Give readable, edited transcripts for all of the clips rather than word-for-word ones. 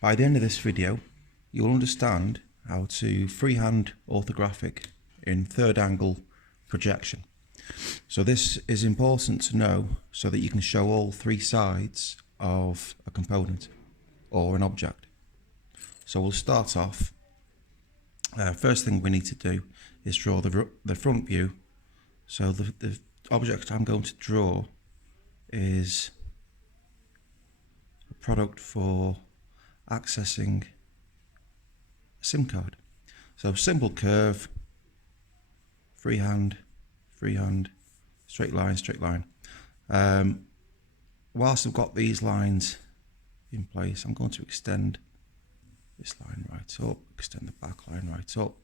By the end of this video, you'll understand how to freehand orthographic in third angle projection. So this is important to know so that you can show all three sides of a component or an object. So we'll start off. First thing we need to do is draw the front view. So the object I'm going to draw is a product for accessing a SIM card. So simple curve, freehand, straight line. Whilst I've got these lines in place, I'm going to extend this line right up, extend the back line right up,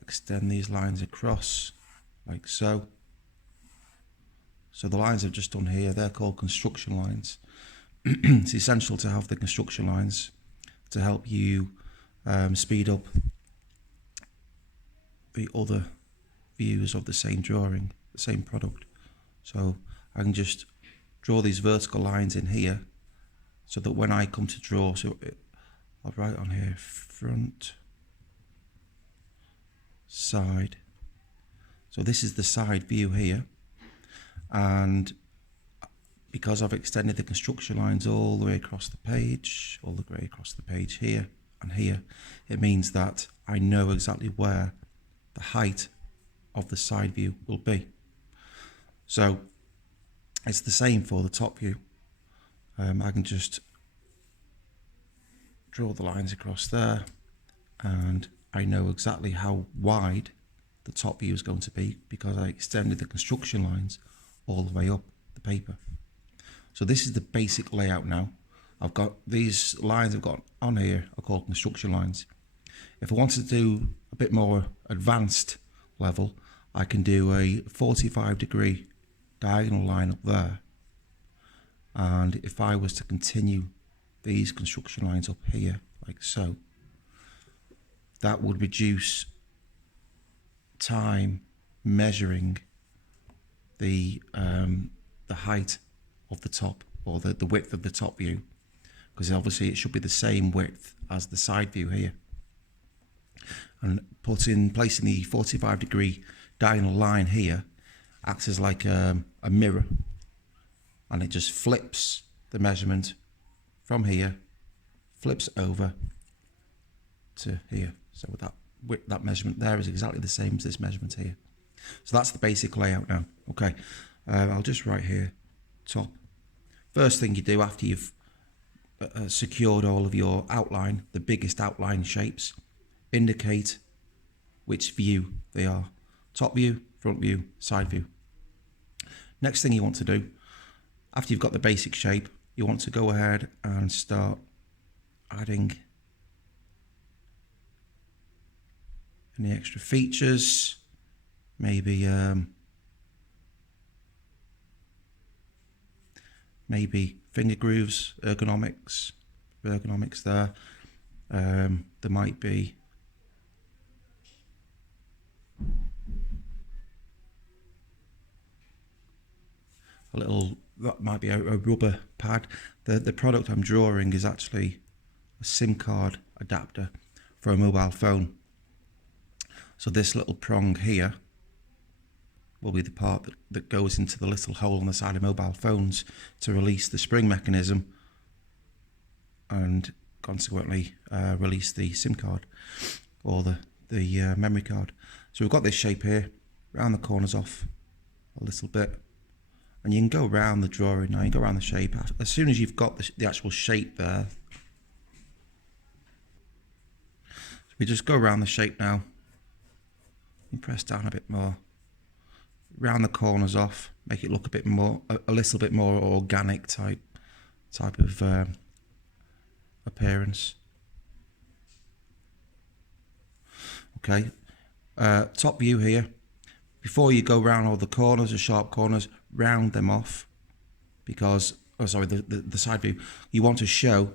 extend these lines across like so. So the lines I've just done here, they're called construction lines. It's essential to have the construction lines to help you speed up the other views of the same drawing, the same product. So I can just draw these vertical lines in here so that when I come to draw, I'll write on here front, side. So this is the side view here, and because I've extended the construction lines all the way across the page, all the way across the page here and here, it means that I know exactly where the height of the side view will be. So it's the same for the top view. I can just draw the lines across there, and I know exactly how wide the top view is going to be because I extended the construction lines all the way up the paper. So this is the basic layout now. I've got these lines I've got on here are called construction lines. If I wanted to do a bit more advanced level, I can do a 45-degree diagonal line up there. And if I was to continue these construction lines up here, like so, that would reduce time measuring the height of the top, or the width of the top view, because obviously it should be the same width as the side view here. And placing the 45-degree diagonal line here acts as like a mirror, and it just flips the measurement from here, flips over to here. So that measurement there is exactly the same as this measurement here. So that's the basic layout now. Okay, I'll just write here top. First thing you do after you've secured all of your outline, the biggest outline shapes, indicate which view they are. Top view, front view, side view. Next thing you want to do, after you've got the basic shape, you want to go ahead and start adding any extra features, maybe finger grooves, ergonomics there. There might be that might be a rubber pad. The product I'm drawing is actually a SIM card adapter for a mobile phone. So this little prong here will be the part that goes into the little hole on the side of mobile phones to release the spring mechanism and consequently release the SIM card or the memory card. So we've got this shape here, round the corners off a little bit, and you can go around the drawing now. You go around the shape as soon as you've got the actual shape there. So we just go around the shape now and press down a bit more. Round the corners off, make it look a little bit more organic type of appearance. Okay, top view here. Before you go round all the corners, the sharp corners, round them off, because the side view, you want to show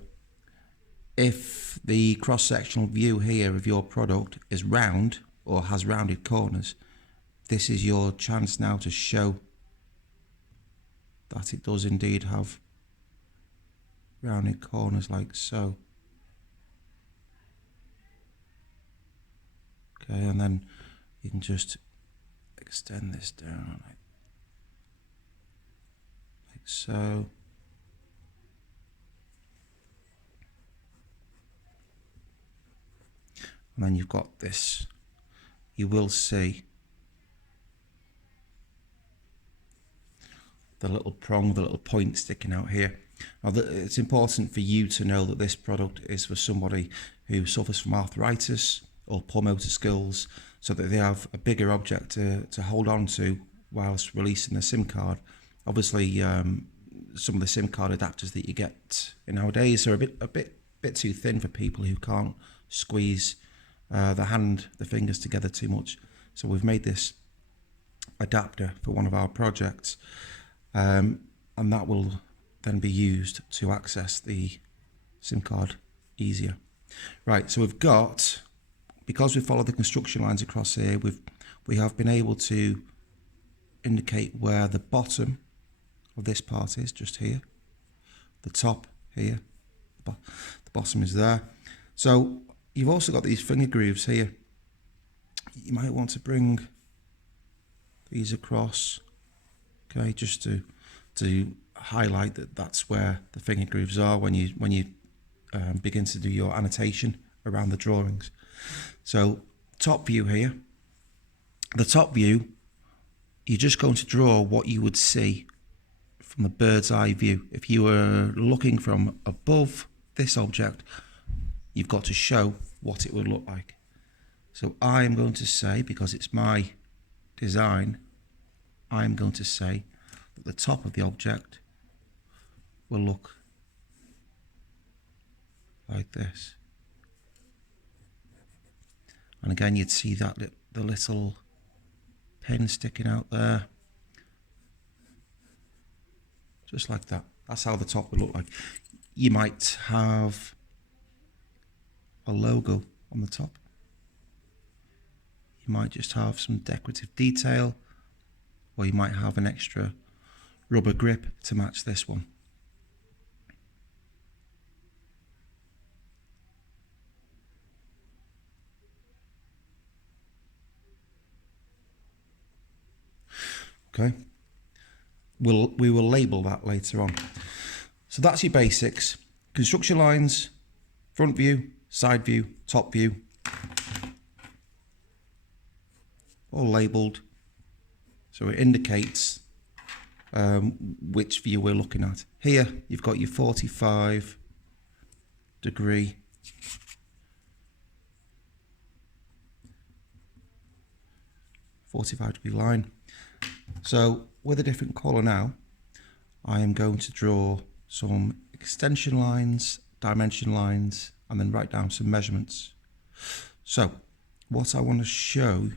if the cross-sectional view here of your product is round or has rounded corners. This is your chance now to show that it does indeed have rounded corners like so. Okay, and then you can just extend this down like so. And then you've got this, you will see the little prong, the little point sticking out here. Now, it's important for you to know that this product is for somebody who suffers from arthritis or poor motor skills, so that they have a bigger object to hold on to whilst releasing the SIM card. Obviously, some of the SIM card adapters that you get nowadays are a bit too thin for people who can't squeeze the fingers together too much. So we've made this adapter for one of our projects, and that will then be used to access the SIM card easier. Right, so we've got, because we follow the construction lines across here, we have been able to indicate where the bottom of this part is, just here, the top here, the bottom is there. So you've also got these finger grooves here. You might want to bring these across, okay, just to highlight that that's where the finger grooves are when you begin to do your annotation around the drawings. So top view here, the top view, you're just going to draw what you would see from the bird's eye view. If you were looking from above this object, you've got to show what it would look like. So I am going to say, because it's my design, I'm going to say that the top of the object will look like this. And again, you'd see that the little pin sticking out there, just like that. That's how the top would look like. You might have a logo on the top. You might just have some decorative detail, or you might have an extra rubber grip to match this one. Okay, we will label that later on. So that's your basics. Construction lines, front view, side view, top view, all labelled, so it indicates which view we're looking at. Here you've got your 45 degree line. So with a different colour now, I am going to draw some extension lines, dimension lines, and then write down some measurements. So what I want to show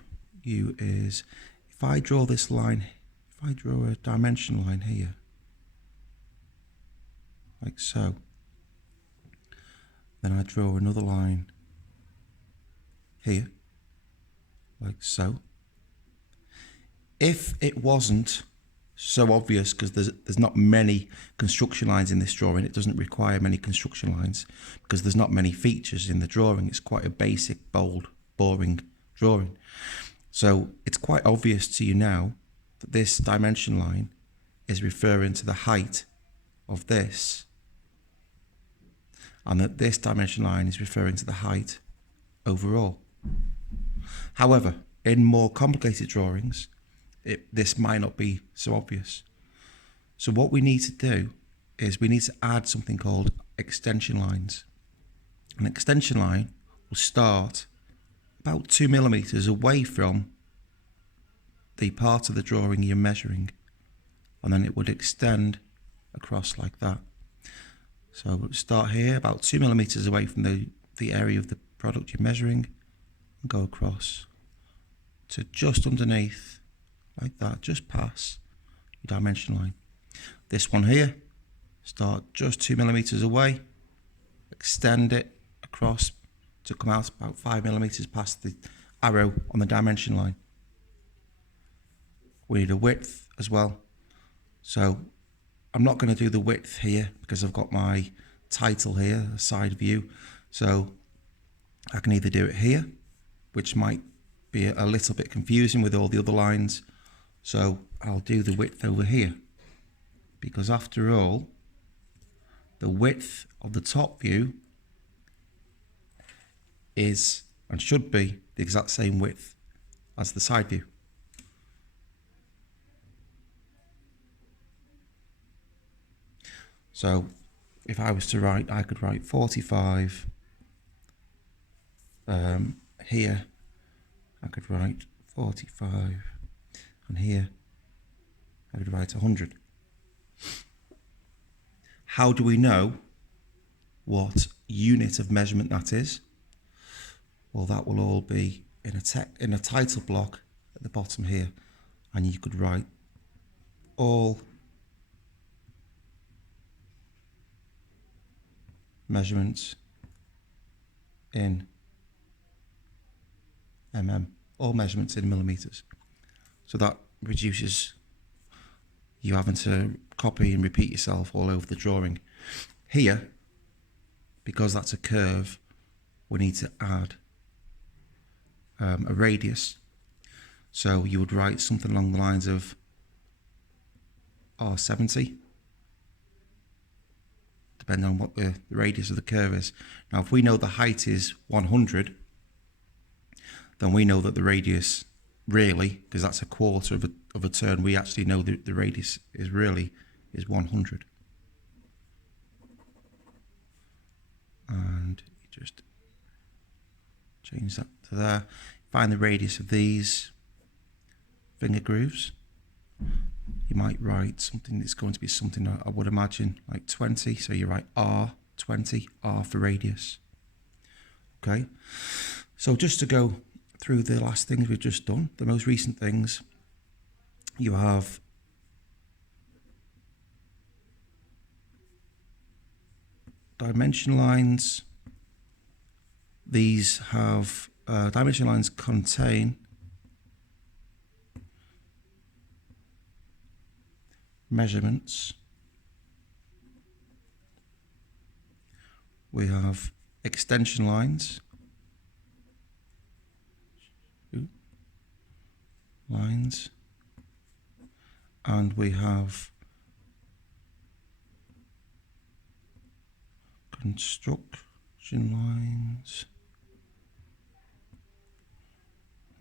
you is, if I draw this line, if I draw a dimension line here, like so, then I draw another line here, like so. If it wasn't so obvious, because there's not many construction lines in this drawing, it doesn't require many construction lines because there's not many features in the drawing. It's quite a basic, bold, boring drawing. So it's quite obvious to you now that this dimension line is referring to the height of this, and that this dimension line is referring to the height overall. However, in more complicated drawings, this might not be so obvious. So what we need to do is we need to add something called extension lines. An extension line will start about 2 millimeters away from the part of the drawing you're measuring, and then it would extend across like that. So we'll start here about 2 millimeters away from the area of the product you're measuring, and go across to just underneath like that, just past your dimension line. This one here, start just 2 millimeters away, extend it across to come out about 5 millimeters past the arrow on the dimension line. We need a width as well. So I'm not going to do the width here because I've got my title here, a side view. So I can either do it here, which might be a little bit confusing with all the other lines. So I'll do the width over here, because after all, the width of the top view is and should be the exact same width as the side view. So if I was to write, I could write 45 here. I could write 45, and here I could write 100. How do we know what unit of measurement that is? Well, that will all be in a title block at the bottom here, and you could write all measurements in all measurements in millimeters. So that reduces you having to copy and repeat yourself all over the drawing. Here, because that's a curve, we need to add a radius. So you would write something along the lines of R70, depending on what the radius of the curve is. Now, if we know the height is 100, then we know that the radius really, because that's a quarter of a turn, we actually know that the radius is 100. And you just change that to there. Find the radius of these finger grooves. You might write something that's going to be something, I would imagine, like 20. So you write R20, R for radius. Okay. So just to go through the last things we've just done, the most recent things, you have dimension lines. These have dimension lines contain measurements. We have extension lines. And we have construction lines.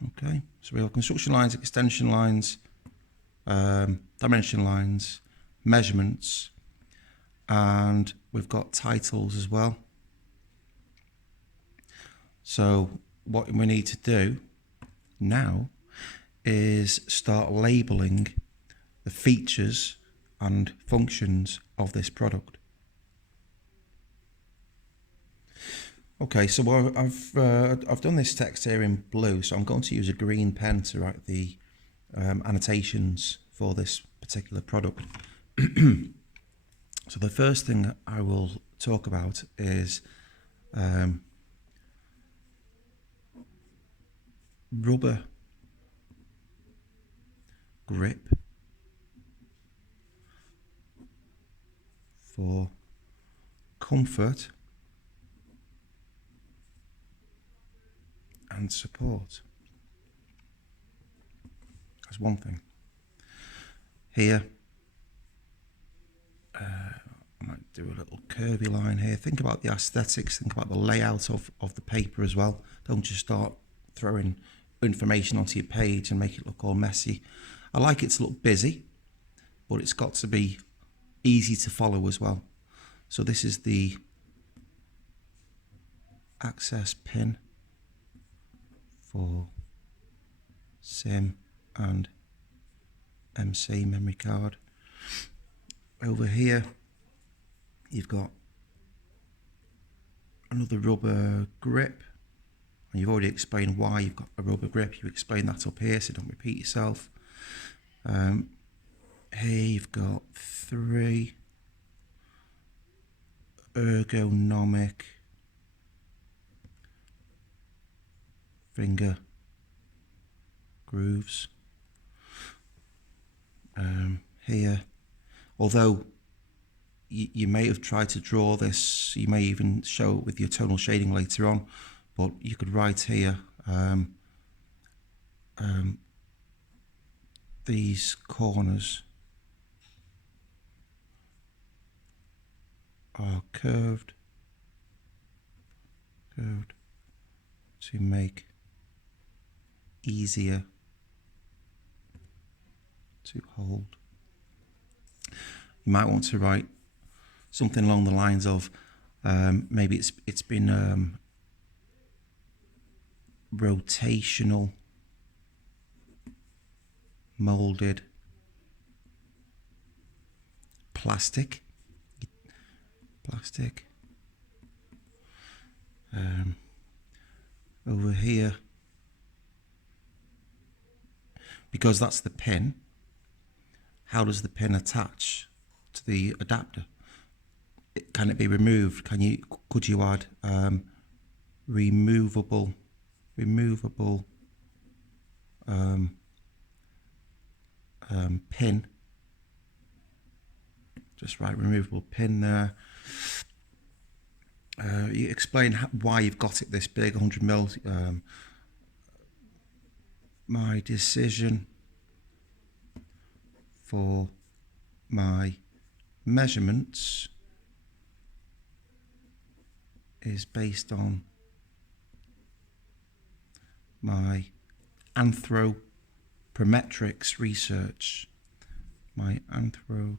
Okay, so we have construction lines, extension lines, dimension lines, measurements, and we've got titles as well. So what we need to do now is start labeling the features and functions of this product. Okay, so I've done this text here in blue, so I'm going to use a green pen to write the annotations for this particular product. So the first thing I will talk about is rubber grip for comfort and support. That's one thing. Here, I might do a little curvy line here. Think about the aesthetics, think about the layout of the paper as well. Don't just start throwing information onto your page and make it look all messy. I like it to look busy, but it's got to be easy to follow as well. So this is the access pin for SIM and MC memory card. Over here you've got another rubber grip, and you've already explained why you've got a rubber grip. You explain that up here, so don't repeat yourself. Here you've got 3 ergonomic finger grooves. Here, although you may have tried to draw this, you may even show it with your tonal shading later on, but you could write here these corners are curved to make easier to hold. You might want to write something along the lines of maybe it's been rotational molded plastic over here, because that's the pin. How does the pin attach to the adapter? Can it be removed? Could you add removable pin? Just write removable pin there. You explain why you've got it this big, 100 mil. My decision for my measurements is based on my anthropometrics research. My anthropometrics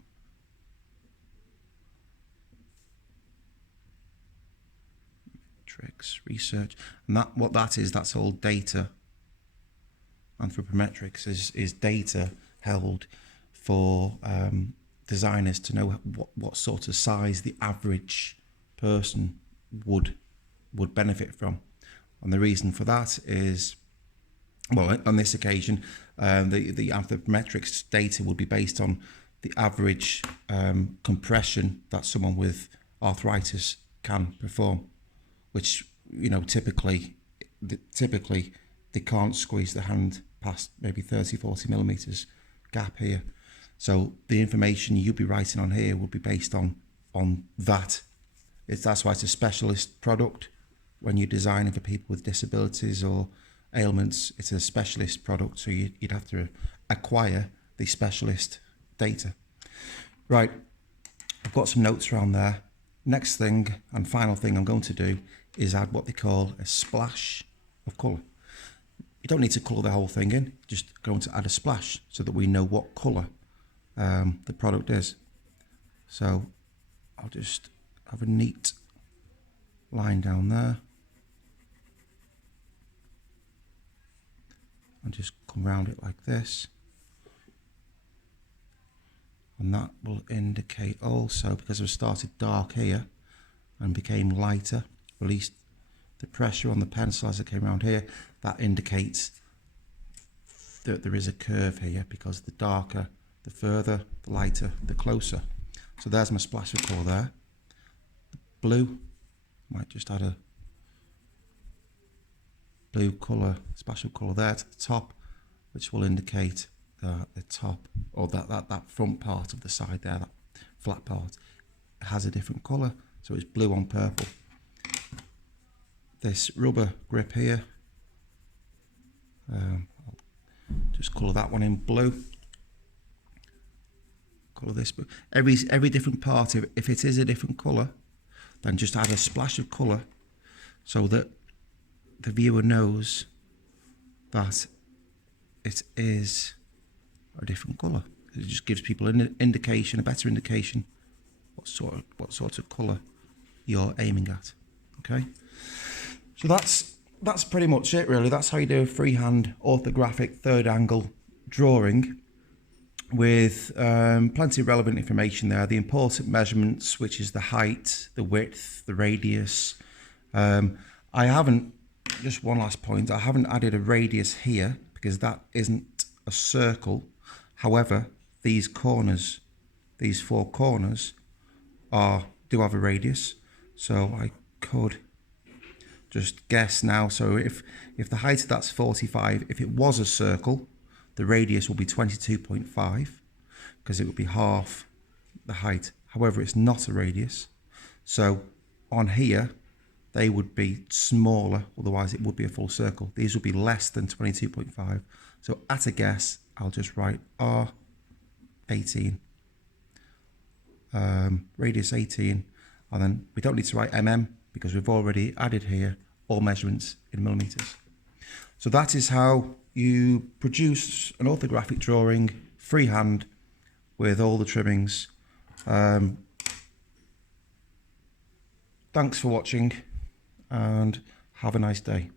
research, and that's all data. Anthropometrics is data held for designers to know what sort of size the average person would benefit from. And the reason for that is, well, on this occasion, the anthropometrics data would be based on the average compression that someone with arthritis can perform, which, you know, typically they can't squeeze the hand past maybe 30-40 millimeters gap here. So the information you'll be writing on here will be based on that. That's why it's a specialist product. When you're designing for people with disabilities or ailments, it's a specialist product, so you'd have to acquire the specialist data. Right, I've got some notes around there. Next thing and final thing I'm going to do is add what they call a splash of colour. You don't need to colour the whole thing in, just going to add a splash so that we know what colour the product is. So I'll just have a neat line down there and just come around it like this, and that will indicate also, because I've started dark here and became lighter, released the pressure on the pencil as it came around here, that indicates that there is a curve here, because the darker, the further, the lighter, the closer. So there's my splash of colour there. The blue, might just add a blue colour, splash of colour there to the top, which will indicate the top, or that front part of the side there, that flat part, has a different colour, so it's blue on purple. This rubber grip here, I'll just colour that one in blue. Colour this, but every different part, if it is a different colour, then just add a splash of colour so that the viewer knows that it is a different colour. It just gives people an indication, a better indication, what sort of colour you're aiming at. Okay, so that's pretty much it, really. That's how you do a freehand orthographic third angle drawing, with plenty of relevant information there. The important measurements, which is the height, the width, the radius. I haven't, just one last point, I haven't added a radius here because that isn't a circle. However, these corners, these four corners do have a radius, so I could just guess now. So if the height of that's 45, if it was a circle, the radius will be 22.5, because it would be half the height. However, it's not a radius, so on here they would be smaller, otherwise it would be a full circle. These would be less than 22.5, So at a guess, I'll just write R18, radius 18, and then we don't need to write mm because we've already added here all measurements in millimeters. So that is how you produce an orthographic drawing freehand with all the trimmings. Thanks for watching and have a nice day.